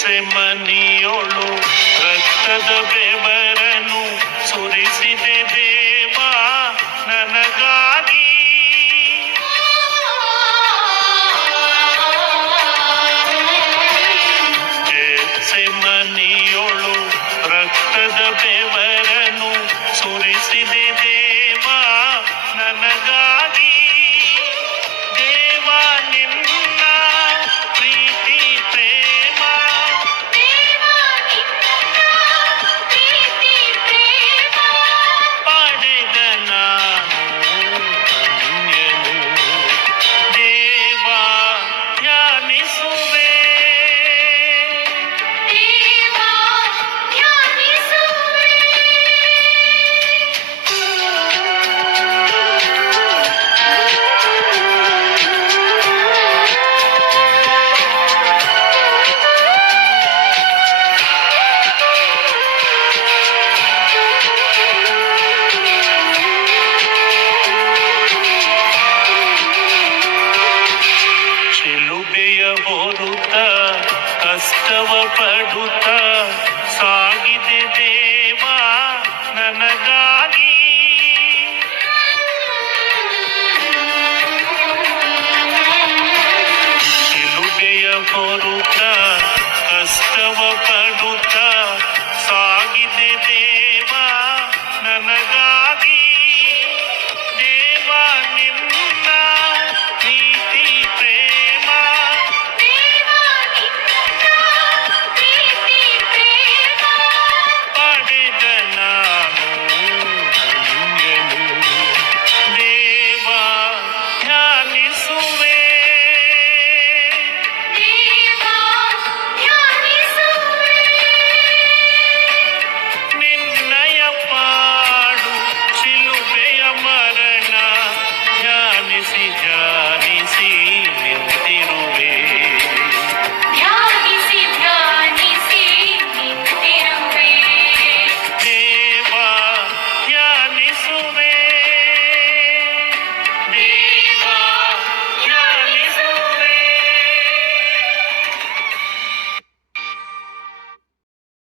ಸೆಮನಿಯೊಳು ರಕ್ತದ ಬೆವರನು ತೋರುತ್ತ ಕಷ್ಟವ ಪಡುತ್ತ ಸಾಗಿದೆ ದೇವ ನನಗಾಗಿ. ಶಿಲುಬೆಯ ಹೊರುತ್ತ ಕಷ್ಟವ ಪಡು